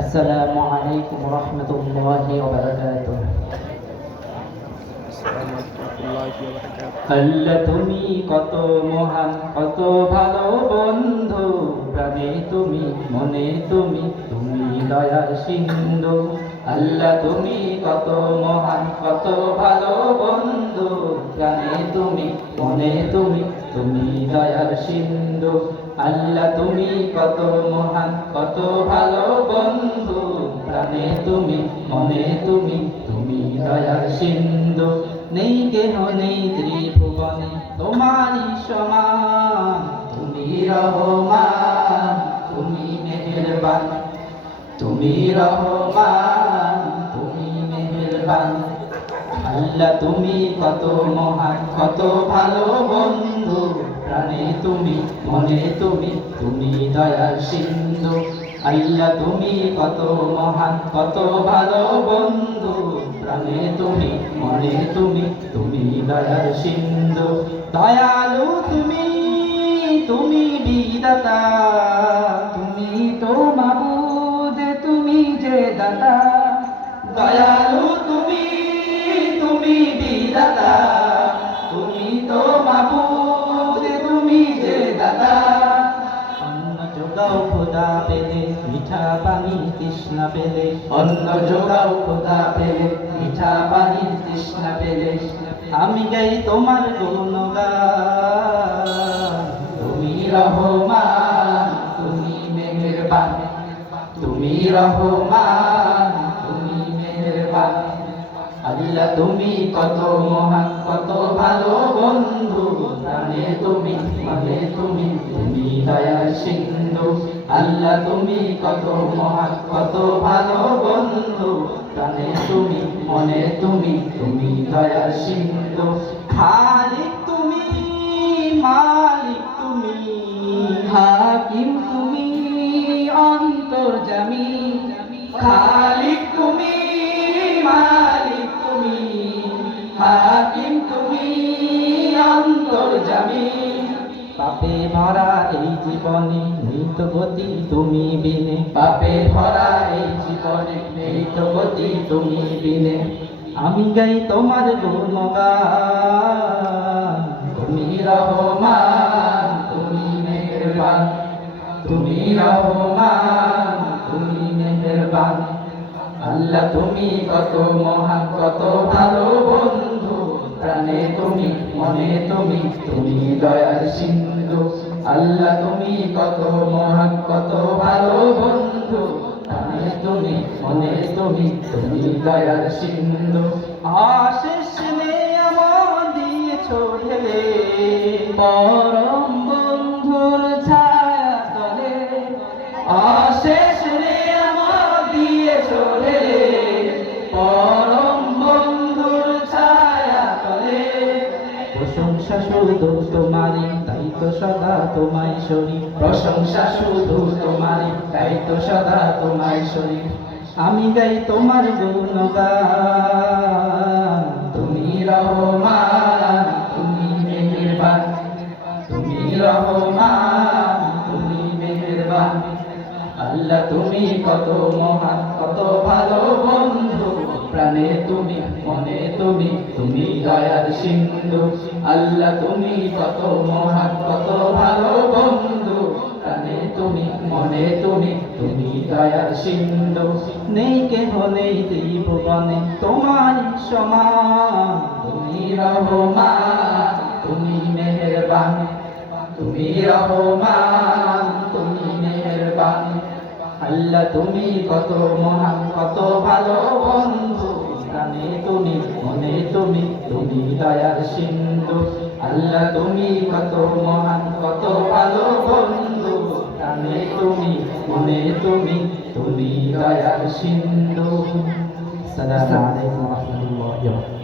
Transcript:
আসসালামু আলাইকুম ওয়া রাহমাতুল্লাহি ওয়া বারাকাতুহু। আল্লাহ তুমি কত মহান, কত ভালো বন্ধু, প্রাণে তুমি, মনে তুমি, তুমি দয়ার সিন্ধু। আল্লাহ তুমি কত মহান, কত ভালো বন্ধু, প্রাণে তুমি, মনে তুমি, তুমি দয়ার সিন্ধু। আল্লাহ তুমি কত মহান, কত ভালো বন্ধু, প্রাণে তুমি, মনে তুমি, তুমি দয়ার সিন্ধু। নেই কেহ নেই ত্রিভুবনে তোমারই সমান, তুমি রহমান, তুমি মেহেরবান, তুমি রহমান, তুমি মেহেরবান। আল্লাহ তুমি কত মহান, কত ভালো বন্ধু, প্রাণে তুমি, মনে তুমি, তুমি দয়ার সিন্ধু। আল্লাহ তুমি কত মহান, কত ভালো বন্ধু, প্রাণে তুমি, মনে তুমি, তুমি দয়ার সিন্ধু। দয়ালু তুমি, তুমি বিধাতা, তুমি তো মাবুদ, তুমি যে দাতা। দয়ালু তুমি, তুমি বিধাতা, তুমি তো মাবুদ, তুমি যে দাতা। অন্ন যোগাও খোদা পেলে, মিঠা পানি তৃষ্ণা পেলে, অন্ন যোগাও খোদা পেলে, মিঠা পানি তৃষ্ণা পেলে। আমি গাই তোমার গুণগান, তুমি রহমান, তুমি মেহেরবান, তুমি রহমান, তুমি মেহেরবান। আল্লাহ তুমি কত মহান, কত ভালো বন্ধু, প্রাণে তুমি, মনে তুমি, তুমি দয়ার সিন্ধু। আল্লাহ তুমি কত মহান, কত ভালো বন্ধু, প্রাণে তুমি, মনে তুমি, তুমি দয়ার সিন্ধু। খালিক তুমি, মালিক তুমি, হাকিম তুমি, অন্তর্যামী। খালিক তুমি, মালিক তুমি, হাকিম তুমি, অন্তর্যামী। পাপে ভরা এই জীবনে নেই তো গতি তুমি বিনে, পাপে ভরা এই জীবনে নেই তো গতি তুমি বিনে। আমি গাই তোমার গুণগান, তুমি রহমান, তুমি মেহেরবান, তুমি রহমান, তুমি মেহেরবান। আল্লাহ তুমি কত মহান, কত ভালো বন্ধু, প্রাণে তুমি, মনে তুমি, তুমি দয়ার সিন্ধু। আল্লাহ তুমি কত মহান, কত ভালো বন্ধু, প্রাণে তুমি, মনে তুমি, তুমি দয়ার সিন্ধু। অশেষ নিয়ামত দিয়েছো ঢেলে, পরম বন্ধুর ছায়া তলে। অশেষ নিয়ামত দিয়েছো ঢেলে, পরম বন্ধুর ছায়া তলে। প্রশংসা শুধু তোমারই, তাই তো সদা তোমায় সরি। প্রশংসা শুধু তোমারই, তাই তো সদা তোমায় সরি। আমি গাই তোমার গুণগান, তুমি রহমান, তুমি মেহেরবান, তুমি রহমান, তুমি মেহেরবান। আল্লাহ তুমি কত মহান, কত ভালো বন্ধু, প্রাণে তুমি, মনে তুমি, তুমি দয়ার সিন্ধু। আল্লাহ তুমি কত মহান, কত ভালো বন্ধু, প্রাণে তুমি, মনে তুমি, তুমি দয়ার সিন্ধু। নেই কেহ নেই ত্রিভুবনে তোমার সমান, তুমি রহমান, তুমি মেহেরবান, তুমি রহমান, তুমি মেহেরবান। আল্লাহ তুমি কত মহান, কত ভালো বন্ধু, প্রাণে তুমি, মনে তুমি, তুমি দয়ার সিন্ধু। আল্লাহ তুমি কত মহান, কত ভালো বন্ধু, প্রাণে তুমি, মনে তুমি, তুমি দয়ার সিন্ধু। আসসালামু আলাইকুম ওয়া রাহমাতুল্লাহি ওয়া বারাকাতুহু।